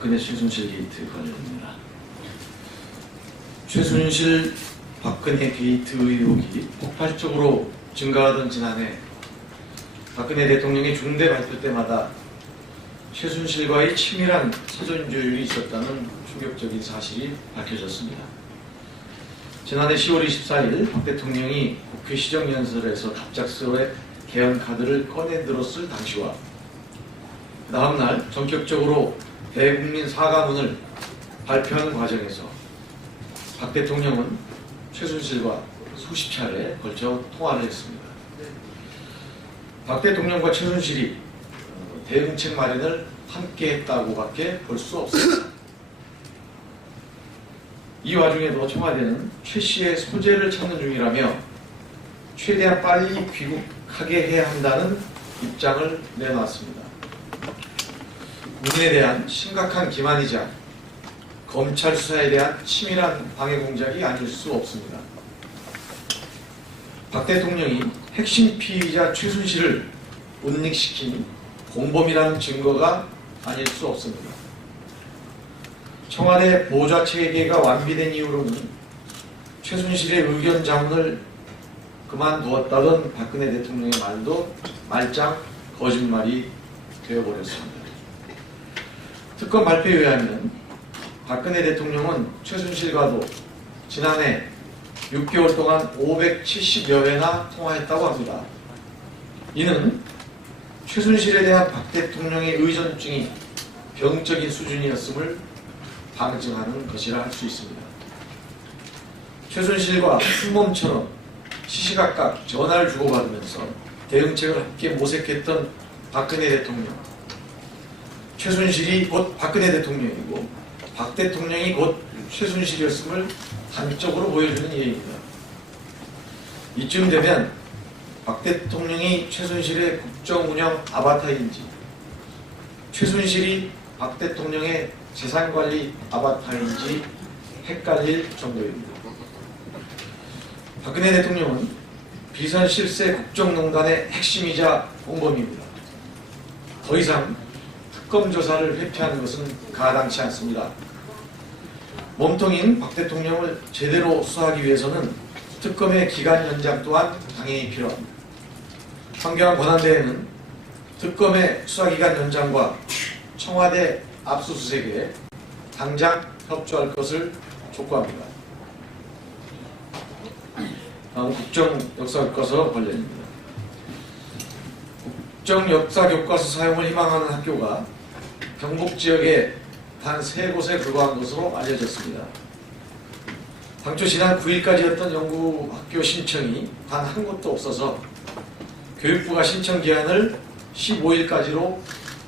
박근혜 최순실 게이트 관련입니다. 최순실 박근혜 게이트 의혹이 폭발적으로 증가하던 지난해 박근혜 대통령의 중대 발표 때마다 최순실과의 치밀한 사전 조율이 있었다는 충격적인 사실이 밝혀졌습니다. 지난해 10월 24일 박 대통령이 국회 시정연설에서 갑작스레 개헌 카드를 꺼내들었을 당시와 그 다음날 전격적으로 대국민 사과문을 발표하는 과정에서 박 대통령은 최순실과 수십 차례에 걸쳐 통화를 했습니다. 박 대통령과 최순실이 대응책 마련을 함께 했다고밖에 볼 수 없습니다. 이 와중에도 청와대는 최 씨의 소재를 찾는 중이라며 최대한 빨리 귀국하게 해야 한다는 입장을 내놨습니다. 국민에 대한 심각한 기만이자 검찰 수사에 대한 치밀한 방해 공작이 아닐 수 없습니다. 박 대통령이 핵심 피의자 최순실을 은닉시킨 공범이라는 증거가 아닐 수 없습니다. 청와대 보좌 체계가 완비된 이후로는 최순실의 의견 자문을 그만두었다던 박근혜 대통령의 말도 말짱 거짓말이 되어버렸습니다. 특검 발표에 의하면 박근혜 대통령은 최순실과도 지난해 6개월 동안 570여 회나 통화했다고 합니다. 이는 최순실에 대한 박 대통령의 의존증이 병적인 수준이었음을 방증하는 것이라 할 수 있습니다. 최순실과 한몸처럼 시시각각 전화를 주고받으면서 대응책을 함께 모색했던 박근혜 대통령, 최순실이 곧 박근혜 대통령이고 박 대통령이 곧 최순실이었음을 단적으로 보여주는 예입니다. 이쯤 되면 박 대통령이 최순실의 국정운영 아바타인지 최순실이 박 대통령의 재산관리 아바타인지 헷갈릴 정도입니다. 박근혜 대통령은 비선 실세 국정농단의 핵심이자 공범입니다. 더 이상 특검 조사를 회피하는 것은 가당치 않습니다. 몸통인 박 대통령을 제대로 수사하기 위해서는 특검의 기간 연장 또한 당연히 필요합니다. 황교안 권한대행은 특검의 수사기간 연장과 청와대 압수수색에 당장 협조할 것을 촉구합니다. 다음 국정역사교과서 관련입니다. 국정역사교과서 사용을 희망하는 학교가 경북지역에 단 3곳에 불과한 것으로 알려졌습니다. 당초 지난 9일까지였던 연구학교 신청이 단 한 곳도 없어서 교육부가 신청 기한을 15일까지로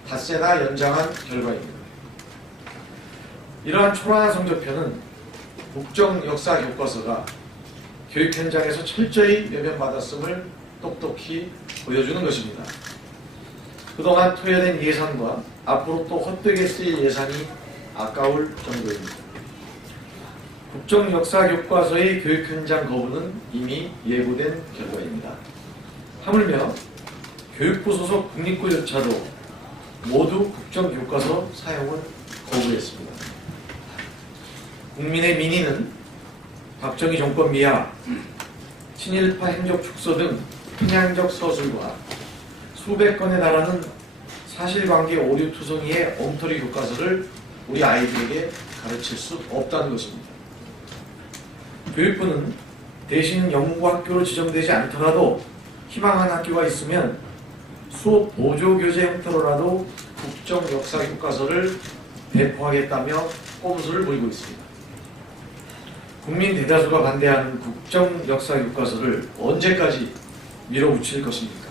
닷새나 연장한 결과입니다. 이러한 초라한 성적표는 국정역사교과서가 교육 현장에서 철저히 외면받았음을 똑똑히 보여주는 것입니다. 그동안 투여된 예산과 앞으로 또 헛되게 쓰일 예산이 아까울 정도입니다. 국정역사교과서의 교육 현장 거부는 이미 예고된 결과입니다. 하물며 교육부 소속 국립고조차도 모두 국정교과서 사용을 거부했습니다. 국민의 민의는 박정희 정권 미화, 친일파 행적 축소 등 편향적 서술과 수백 건에 달하는 사실관계 오류투성이의 엉터리 교과서를 우리 아이들에게 가르칠 수 없다는 것입니다. 교육부는 대신 연구학교로 지정되지 않더라도 희망하는 학교가 있으면 수업 보조교재 형태로라도 국정역사교과서를 배포하겠다며 꼼수를 부리고 있습니다. 국민 대다수가 반대하는 국정역사교과서를 언제까지 밀어붙일 것입니까?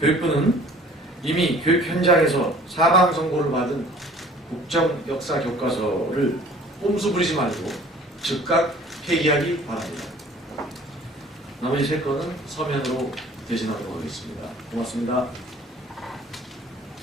교육부는 이미 교육 현장에서 사망 선고를 받은 국정역사교과서를 꼼수 부리지 말고 즉각 폐기하기 바랍니다. 나머지 3건은 서면으로 대신하도록 하겠습니다. 고맙습니다.